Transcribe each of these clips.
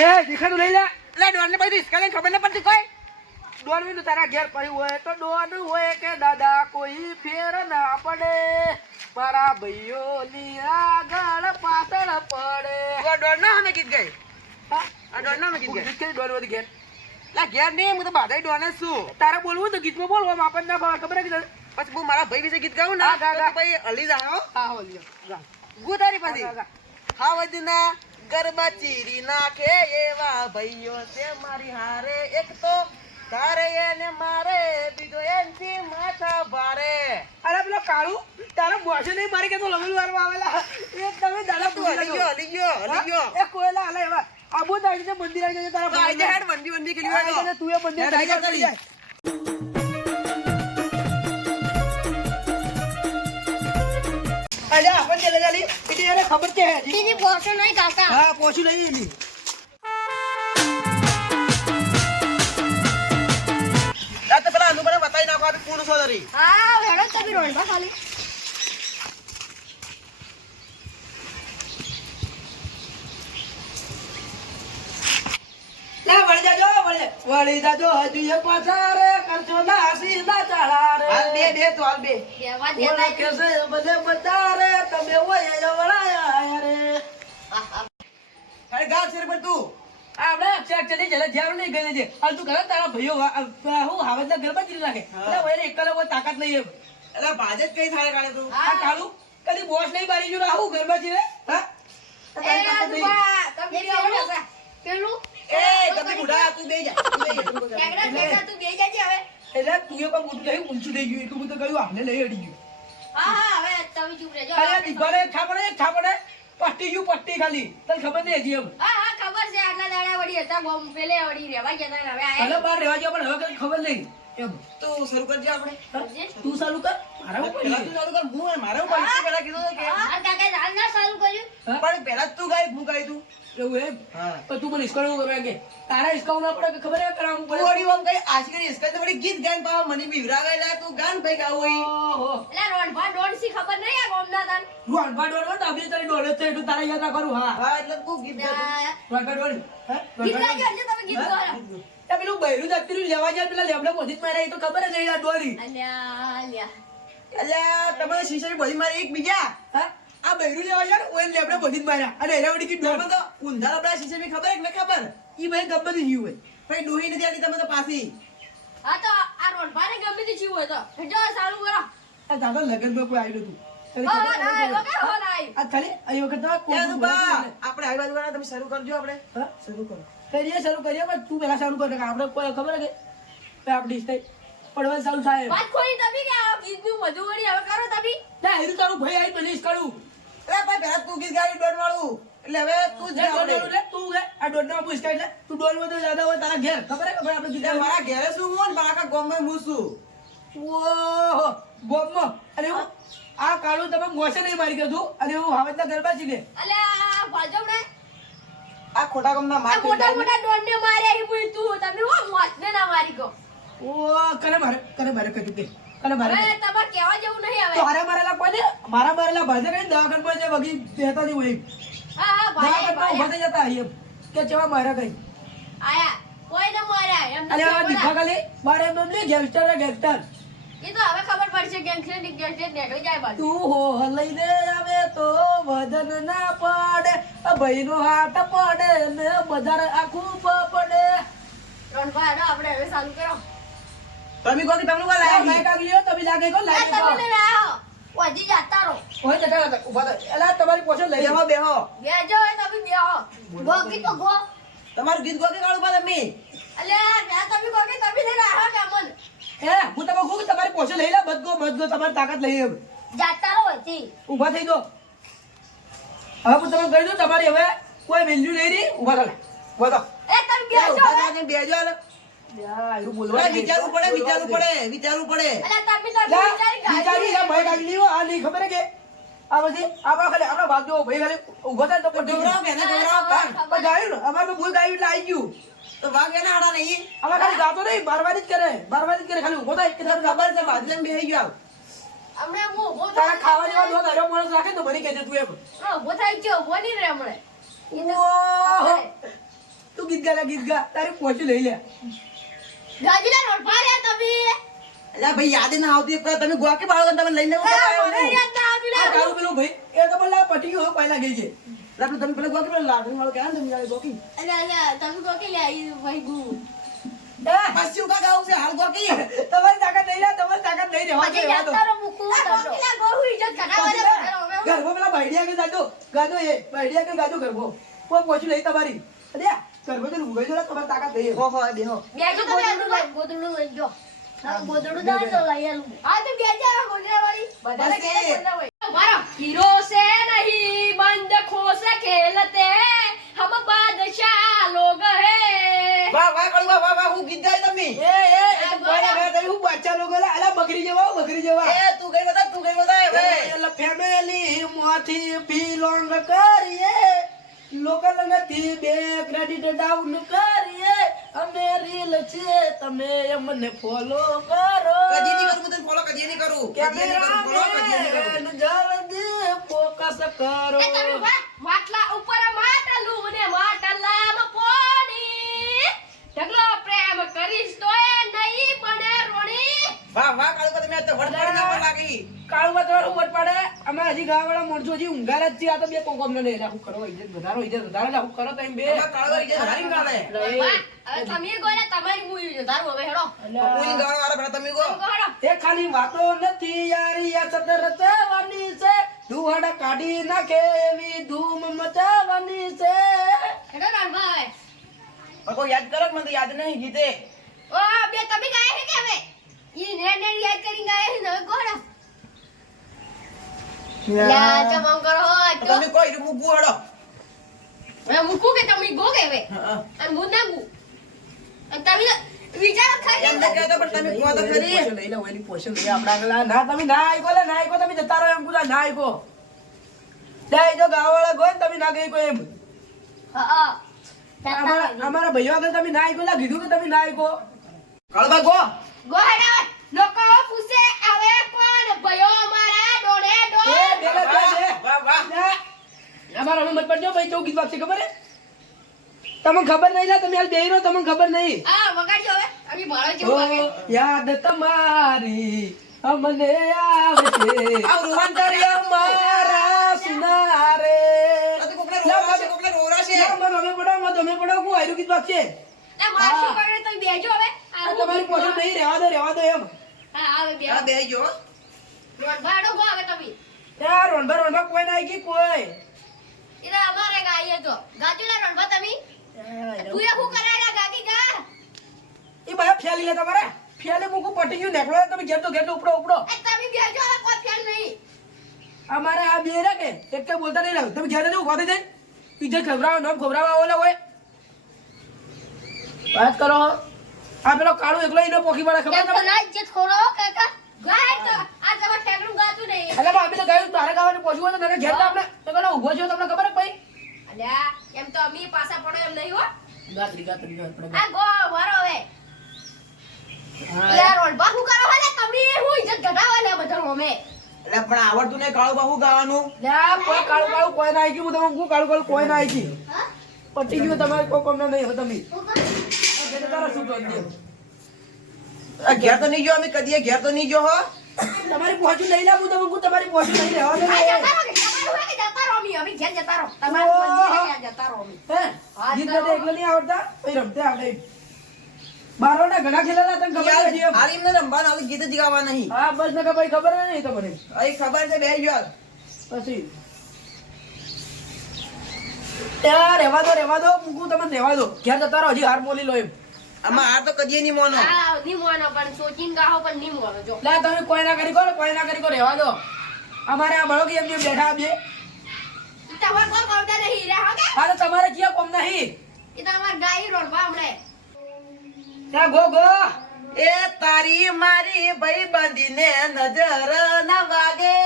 એ લઈ લે લે ડોન ને બધી લઈને ખબર ન પડતી કોઈ? ડોન તો તારા ઘેર પડ્યું હોય તો ડોન હોય કે દાદા કોઈ ફેર ના પડે. મારા ભાઈઓ ની આગળ પાછળ પડે. ડોર ડોન ના અમે ગીત ગઈ? આ ડોન ના અમે ગીત ગઈ ગીત ડોન વધી ઘેર. એટલે ઘેર નહીં હું તો બાધાઈ ડોન છું. તારે બોલવું તો ગીતમાં બોલવા આપણને ના ખબર ખબર પછી હું મારા ભાઈ વિશે ગીત ગાઉં ને ભાઈ હલી જાઓ હા હો લ્યો. ગા. ગુતારી પછી? હા ગા. હાવજના ચીરી નાખે એવા ભાઈઓ છે મારી હારે. એક તો તારે એને મારે બીજો એનથી માથા ભારે. અરે પેલો કાળુ તારા બોસે નહીં મારી કે તો લગન વારવા આવેલા. એ તમે દાદા તું હલી ગયો હલી ગયો હલી ગયો. એ કોયલા હાલે એવા. આબુ દાડી છે મંદિર આવી જશે તારા ભાઈ હેડ મંદિર મંદિર કે લીવા તું એ મંદિર ચાલે ચાલી એટલે એને ખબર છે હજી. દીદી બોસો નહીં કાકા. હા પોછું લઈ એની આ તો પેલા અનુપને બતાવી નાખો આ તો છો તારી. હા હેડો તમે રોડમાં ખાલી. લે વળી જાજો. વળી દાદો હજુ એ પાછા રે કરશો ના સીધા ચાળા રે હાલ બે બે તો હાલ બે. ઓલા કેસે બધે બધા રે તમે ઓય એ વળાયા રે અરે ગાલ શેર પર તું. આપણે અક્ષર ચલી જલે જ્યાં નહીં ગઈ છે. હાલ તું કરે તારા ભાઈઓ હું આ હું હાવજના ગરબા ચીરી નાખે. એટલે ઓયને એકલા કોઈ તાકાત નહીં એમ. એટલે ભાજે જ કઈ થાય કાલે તું. આ કાળુ કદી બોસ નહીં બારી જો રાહુ ગરબા ચીરે હા? પેલું એ તમે બુઢા તું બે જા તું બે જા. ટેકડા ટેકડા તું બેસી જાજે હવે. એટલે તું એ પણ મોટું કહ્યું ઊંચું થઈ ગયું એટલું બધું કહ્યું આમને લઈ અડી ગયું. હા હા હવે તમે ચૂપ રહેજો અરે દીપાને પટ્ટી ગયું પટ્ટી ખાલી. તને ખબર નહીં હજી એમ. હા હા ખબર છે આટલા દાડા વળી હતા બોમ્બ પેલે વળી રેવા ગયા હતા હવે આયા બાર રહેવા ગયો પણ હવે કઈ ખબર નહીં. તું શરૂ કરજે આપણે. તું ચાલુ કર. મારા ઉપર તું ચાલુ કર. હું મારે હું પેલા કીધું કે કાકા હાલ ના સારું કર્યું. પણ પેલા તું ગાય હું ગાય તું. એવું એમ? તો તું મને હિસકાવું કરવા કે તારા હિસકાવું ના પડે ખબર હે કરાવવું પડે વળી આમ કઈ આશીર્વાદ હિસકા તો વળી ગીત ગાઈને પાછો મને બીવરા ગયેલા તું ગાન ભાઈ ગાવું હોય. ઓહો. એટલે ખબર નહીં આ ગોમના રોડવા ડાબી તારી ડોલે છે એટલું તારા યાદ ના કરું હા. હા એટલે તું ગીત ગા આ, રોડવા હે? ગીત રોડવા એટલે તમે ગીત એ પેલું બૈરું દત્તીનું લેવા જાય પેલા લેબડા પોધી જ માર્યા એ તો ખબર જ નહીં આ ડોરી અલ્યા અલ્યા અલ્યા તમારે શીશાની બધી મારે એક બીજા હા? આ બૈરું લેવા જાય ને ઓય લેબડા પોધી જ માર્યા. અને એના વડી કી ડોર તો ઊંધા લબડા શીશાની ખબર એક ને ખબર? ઈ ભાઈ ગબ્બર જ જીવ હોય. ભાઈ ડોહી નથી આલી તમે તો પાછી હા તો આ રોડભાને ગમે તે જીવ હોય તો. જો સારું કરો. આ દાદા લગનમાં કોઈ આવ્યું નતું. તને હો ખબર ના નથી? વગર હો ના આ ખાલી અહીં વખત તો કોણ ત્યાં તું બોલાવે બા એટલે. આપણે આવી બાજુ તમે શરૂ કરજો આપણે. શરૂ કરો. કરીએ શરૂ કરીએ પણ તું પેલા શરૂ કર આપણે કોઈ ખબર કે આપડી થઈ. પડવા ચાલુ થાય વાત ખોઈ તમે કે આ બીજું મજૂરી હવે કરો તમે? ના એનું તારું ભાઈ આવી બનીશ કરું અરે ભાઈ પહેલા તું ગીત ગાડી ડોન વાળું એટલે હવે તું જ લે, તું લે, આ ડોલમાં પૂછ કાઢ લે. તું ડોલમાં તો જ્યાદા હોય તારા ઘેર. ખબર હે કે ભાઈ આપણે એટલે કીધા મારા ઘેરે શું હું ને ગોમમાં હું છું? ઓહો, ગોમમાં. અરે આ કાળું તમે મોસે નહીં મારી કીધું. અને હું હાવજના ગરબા છીને અલ્યા ભાજપ ને ખોટા ગામના આ માર મોટા મોટા ડોનને માર્યા પૂરી તું તમે હો મોતને ના મારી ગો ઓ કને મારે કને મારે કીધું કે કને મારે હવે તમારે કહેવા જેવું નહીં હવે તો વધન મારેલા કોઈને? મારા મારેલા ભાજે કઈ દવાખાનામાં જે વગી બેહતા નહીં હોય. હા હા ભાઈ ભાઈ થઈ જતા હોય કે ચેવા મારા કઈ. આયા કોઈ ન માર્યા એમ અને આ દીપા ખાલી મારે એમ એમ ગેંગસ્ટર ગેંગસ્ટર. ઈ તો હવે ખબર પડશે ગેંગસ્ટર ગેંગસ્ટર જાય બાજુ. તું હો લઈને આવે તો વજન ના પડે. ભાઈ નો હાથ પડે ને બજાર આખું પડે. ત્રણ ભાઈ હેડો આપણે હવે ચાલુ કરો. તમે કહો કે તમને કો લાયા લાઈક આગલી તમે લાગે કો લાઈક તમે લે આવો ઓજી જાતા રહો. ઓય જતા જતા ઊભા થા એલા તમારી પોછે લઈ બેહો બેહો બેજો એ તમે બેહો ગો કી તો ગો. તમારું ગીત ગોકી કાળું પા તમે. અલ્યા ના તમે ગોકી કે તમે લઈને આવો કે મન હે હું તમે કહું તમારી પોછે લઈ લે બદગો બદગો તમારી તાકાત લઈ જાતા રહો ઓજી ઊભા થઈ દો હવે હું તમને કહી દઉં તમારી હવે કોઈ વેલ્યુ નહીં રહી ઊભા થા ઊભા થા એ તમે ઊભા હવે. બેજો હાલો. વિચારવું પડે વિચારવું પડે વિચારવું પડે. વિચારી ભાઈ કાઢી લીધો. આ નહીં ખબર કે આ પછી આપણા ખાલી આપણા ભાગ જો ભાઈ ખાલી ઊભો થાય તો પટી કે ના પણ ગાયું ને અમારે ભૂલ ગાયું એટલે આવી ગયું. તો વાઘ એના હાડા નહીં. અમારે ખાલી ગાતો નહીં બારવાની જ કરે બારવાની જ કરે ખાલી ઊભો થાય કે ખબર છે બાજુ બેહી ગયો. તારા ખાવા જેવા દોત હર્યો માણસ રાખે તો મને કહેજે તું એમ. હા, ઊભો થાય ગયો ઊભો નહીં રે હમણે. તું ગીત ગા ગીત ગા. તારી પહોંચી લઈ લે. ગાજીલા રોડ પાડે તમે અલ્યા ભાઈ યાદ ના આવતી એક તમે તમે ગોકી બાળકો તમે લઈને આવો. યાદ ના આવતું લે. આ પેલું ભાઈ એ તો બોલા પટી ગયો પહેલા ગઈ છે. એટલે આપણે તમે પેલા ગોકી પેલા લાડુ વાળો કહેવાય ને તમે ગોકી અલ્યા, અલ્યા, તમે ગોકી લે, ભાઈ ગુ. એ, બસ શું છે હાલ ગોકી તમારી તાકાત નહીં લે તમારી તાકાત નહીં રહેવા પછી દો, રહેવા દો. તારો મૂકું તમને. આ ગોહુ ઇજ્જત કઢાવવા દે, પછી બધાનો. લે, ગરબો પેલા ભાઈડિયા કે ગાજો ગાજો એ ભાઈડિયા કે ગાજો ગરબો કોઈ પહોંચી લઈ તમારી અરે ગરબો તો ઊંઘાઈ જો તમારી તાકાત નહીં હો હો બેહો બેજો તમે ગોદડું લઈ- જો. ગોદડું ના તો લઈ આલું. હા, તો બેજો આ ગોદડાવાળી. બધા કે. ઘેરે ગોદડા હોય. મારો હીરો સે નહીં બંદ ખોસે ખેલતે હમ બાદશાહ લોગ વાહ વાહ હું ગીત ગાય તમે. એ એ એ ના ગયા હું બાદશાહ લોકો અલા બકરી જેવા બકરી જેવા. એ તું ગઈ બતા તું ગઈ બતા એટલે ફેમિલી માંથી બિલોંગ કરીએ. લોકલ નથી બે ક્રેડિટ ડાઉન કરીએ. અમે રીલ છે તમે અમને ફોલો કરો. કદી નહીં કરું તને ફોલો કદી નહીં કરું. કેમેરામેન જલ્દી ફોકસ કરો. એ તમે માટલા ઉપર માટલું ને માટલામાં પોણી ઢગલો પ્રેમ કરીશ તોય નહીં બને રોણી વાહ વાહ કળું તમે આ તો વડપડ ના પર લાગી કાળુમાં તમારું વટ પડે અમે હજી ગાવાળા માણસો હજી ઊંઘાર જ આ તો બે કોકમ ને લેલા હું કરો ઇજ્જત વધારો ઇજ્જત વધારો. લે હું કરો તમે બે. કાળો કાળું ઇજ્જત હરાઈને ગાળે હવે તમે ગોલે તમારી મુઈ છે તારું હવે હેડો. કોઈની ગાળો વાળા પેલા તમે ગો. એ ખાલી વાતો નથી યારી આ સતર રચવાની છે. દુહડ કાઢી નાખે એવી ધૂમ મચાવાની છે. હેડો રણભા હવે પણ કોઈ યાદ કરો મને તો યાદ નહીં ગીતે? ઓ બે તમે ગાય હે કે હવે? ઈ ને ને યાદ કરી ગાય હે ને હવે ગો હેડો. લા ચમમ કરો હોય તો. તમે કોઈ રૂમ ગુ હડો. હવે મૂકું કે તમે ગો કે હવે? હા, હા. અને હું ના ગુ અને તમે તો ખાઈ એમ નહીં કહેતો પણ તમે કહો તો ખરી. પોષણ લઈ લે ઓયની પોષણ લઈ આપડા આગળ. ના તમે ના આઈકો લે ના આઈકો તમે જતા રહો એમ પૂછા ના આઈકો લે જો ગાવાળા ગયો ને તમે ના ગઈ કોઈ એમ. હા હા. અમારા અમારા ભાઈઓ આગળ તમે ના આઈકો લા કીધું કે તમે ના આઈકો કળબા ગો. ગો હેડો લોકો પૂછે આવે કોણ? ભયો અમારા ડોડે એ ડોડ બેલા બે બે. વાહ વાહ ના. અમારા અમે મત પડજો ભાઈ ચૌ ગીત વાગશે ખબર હે? તમને ખબર નહીં લા તમે હાલ બેહી રહો તમને ખબર નહીં. હા વગાડજો હવે. અભી મારો જેવું લાગે યાદ તમારી અમને આવશે આ રૂવાંતરીય મારા સુનારે. આ તમે પડો મને તમે પડો હું આયરું ગીત વાગશે. બેજો આ આ તમારી પોષણ નહીં રહેવા દો રહેવા દો એમ. હા હવે બે હા, બેહી ગયો. રોડભાડો ગો હવે તમે. યાર રોંઢા રોંઢા કોઈ ના આઈ કોઈ. એટલે અમારે ગાઈએ તો. ગાજુલા રોડભા તમે? તું એ શું કરાયેલા? ગાગી ગા એ બધા ફેલી લે તમારે. ફેલે મૂકું પટી ગયું નેકળો તમે ઘેર તો ઘેર તો ઉપડો ઉપડો. એ તમે બેજો હવે કોઈ ફેલ નહીં. અમારે આ બે રે કે એક કે બોલતા નહીં રહો તમે ઘેર જજો ઊભા થઈ જાય. ઇજ્જત ખવડાવો નામ ખવડાવવા ઓલા હોય. વાત કરો આ પેલો કાળો એકલો એને પોખી વાળા ખબર તો તમને? ઇજ્જત ખોરો કાકા? ગાય તો આ તમારે ઠેકડું ગાતું નહીં. એટલે અમે તો ગાયું તારે ગાવાનું પોછું હોય તો તને ઘેર તો આપણે તો પેલો છો તમને ખબર ભાઈ? અલ્યા એમ તો અમી પાછા પડો એમ નહીં હો. ગાતરી ગાતરી ગાતરી આ ગો વારો હવે. યાર રોડભા શું કરો હલે તમે હું ઇજ્જત ઘટાવા બધા અમે? એટલે પણ આવડતું નહીં કાળું બાહુ ગાવાનું? લે કોઈ કાળું કાળું કોઈ ના આવી ગયું હું તમને કહું કાળું કાળું કોઈ ના આવી ગયું પટી ગયું તમારે કોઈ કોમ નહીં હો તમે. તારા શું કરી ઘેર તો નહીં ગયો અમે કદી ઘેર તો નહીં ગયો હો. તમારી પહોંચું લઈ લે હું કહું તમારી પહોંચું લઈ રહેવા દે જતા રહો કે તમારું હોય કે જતા રહો અમી? અમી ઘેર જતા રહો. તમારું ઓહો. જતા રહો અમી. હે? ગીત ગાતે એકલો નહીં આવડતા? પછી રમતે આવડે. ઘણા ખેલેલા તને ખબર એમ હાલ એમને રમવાનું આવતું ગીત જ ગાવા નહીં. હા બસ ને ભાઈ ખબર જ નહીં તમને અહીં ખબર છે બેહી યાર પછી. ત્યાં રહેવા દો રહેવા દો મૂકું તમે રહેવા દો. ઘેર જતા રહો હજી હાર બોલી લો એમ. આમાં હાર તો કદીએ નહીં મોનો. આ ની મોનો પણ સોચીન ગાહો પણ ની મોનો જો. લે તમે કોઈ ના કરી કરો કોઈ ના કરી કરો રહેવા દો. અમારે આ બળો એમ બેઠા બે. તમાર કોઈ કોમતા નહીં રે હો હા તો તમારે ક્યાં કોમ નહીં? એ તો અમાર ગાય રોડવા હમણે. ત્યાં ગો ગો. એ તારી મારી ભાઈ બંધીને નજર ના વાગે.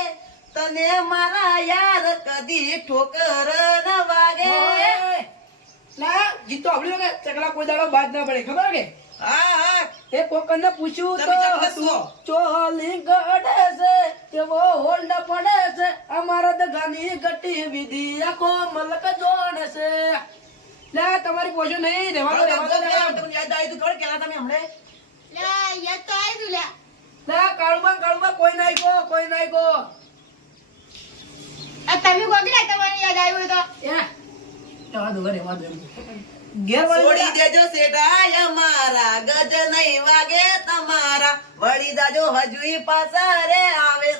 તને મારા યાર કદી ઠોકર ના વાગે. ગીત તો આવડ્યું કે ચકલા કોઈ દાડો બાદ ના પડે ખબર કે? હા હા. એ કોકરને પૂછ્યું તો? ચોલી ગળે છે કેવો હોલ્ડ પડે છે? અમારા દગાની ગટી વિધિ આખો મલક જોડે છે. લે તમારી મારી પોજો નહીં રહેવા દો રહેવા દો દો. તમને યાદ આવ્યું તું ખબર કેલા તમે હમણે? લ્યા, યાદ તો આવી ગયું લ્યા. લે કાળુબા કાળુબા કોઈ નાઈ ગો કોઈ નાઈ ગો આ તમે ગોગલા તમારી યાદ આવ્યું તો. એ રહેવા દો રહેવા દો. ઘેર વાળી છોડી દેજો સેટાય અમારા ગજ નહીં વાગે તમારા. વળી દાજો હજુય પાછા રે આવે.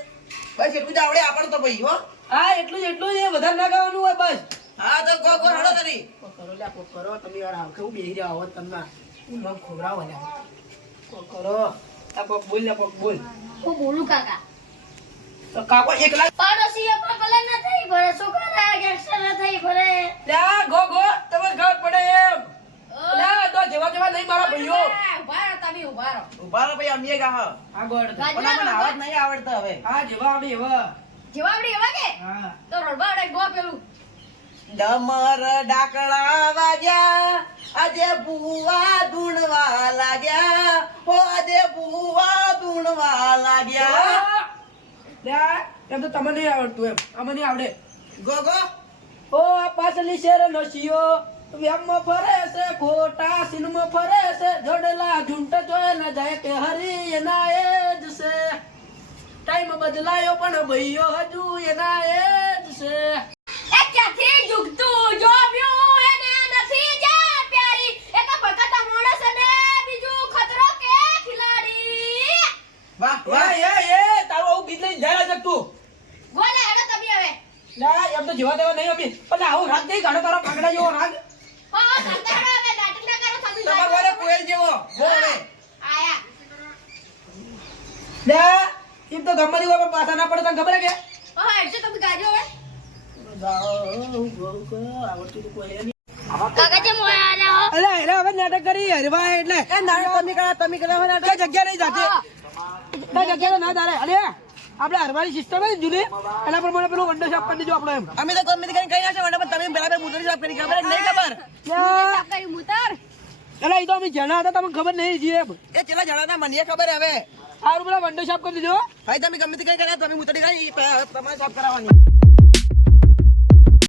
બસ એટલું જ આવડે આપણને તો ભાઈ હો. હા એટલું જ એટલું જ વધારે ના ગાવાનું હોય બસ. હા તો કો કો હળો તરી કરો. લ્યા કો કરો તમે યાર આવ કેવું બેહી જાવ આવો તમને હું મગ ખોબરાવો લ્યા કો કરો આ કોક બોલ લ્યા કોક બોલ. હું બોલું કાકા? તો કાકો એકલા પાડોશીઓ પણ ભલે ન ભલે છોકરા ગેંગસ્ટર ન થઈ ભલે. લ્યા ગો ગો તમે ઘર પડે એમ. લ્યા તો જેવા જેવા નહીં મારા ભાઈઓ. ઊભા રહો તમે ઊભા રહો. ઊભા રહો ભાઈ અમીએ ગા હા. આગળ પણ મને આવડ નહીં આવડતો હવે. હા જેવા આવે એવા. જવાબડી એવા કે? હા. તો રડવાડે ગો પેલું. ડમર ડાકડા વાગ્યા આજે ભૂવા ધૂણવા લાગ્યા. ઓ આજે ભૂવા ધૂણવા લાગ્યા. એમ તો તમને નહીં આવડતું એમ. આમને નહીં આવડે. Go go. ઓ આ પાછળની શેર નસીઓ વ્યામમાં ફરે છે ખોટા સિનમાં ફરે છે. જોડેલા ઝૂંટ જોયેલા જાય કે હરી એના એ જ છે. ટાઈમ બદલાયો પણ ભાઈઓ હજુ એના એ જ છે. એ ક્યાંથી ઝૂકતું? જોમ્યું એને નથી જા પ્યારી. એક ભગત માણસ અને બીજું ખતરો કે ખિલાડી. વાહ વાહ એ એ તારો આવું ગીત લઈને જાય છે તું બોલે હેડો તમે હવે ના એમ તો જેવા દેવા નહીં પણ આવું રાગ નહીં કાઢો તારો કાગડા જેવો રાગ. હો કરતા હેડો હવે નાટક ના કરો તમે તમાર કોયલ જેવો. એમ તો ગમે પાછા ના પડે તને ખબર કે? નાટક કરી હરવા એટલે. એ નાટક તમે જગ્યા નહીં જાતે જગ્યા તો ના તારે અરે આપણે હરવાની સિસ્ટમ ને જૂની એના પ્રમાણે પેલું વંડો સાફ કરી દેજો આપણે એમ. અમે તો ગમે કઈ કઈ ના છે પણ તમે બરાબર મુદરી સાફ કરી ખબર નહીં ખબર? મુતર એલા એ તો અમે જણા હતા તમને ખબર નહીં જીએ એ ચેલા જણાતા મને ખબર હવે. સારું પેલા વંડો સાફ કરી દેજો. ભાઈ તમે ગમે તે કઈ કર્યા તમે મુતરી કઈ તમારે સાફ કરાવવાની.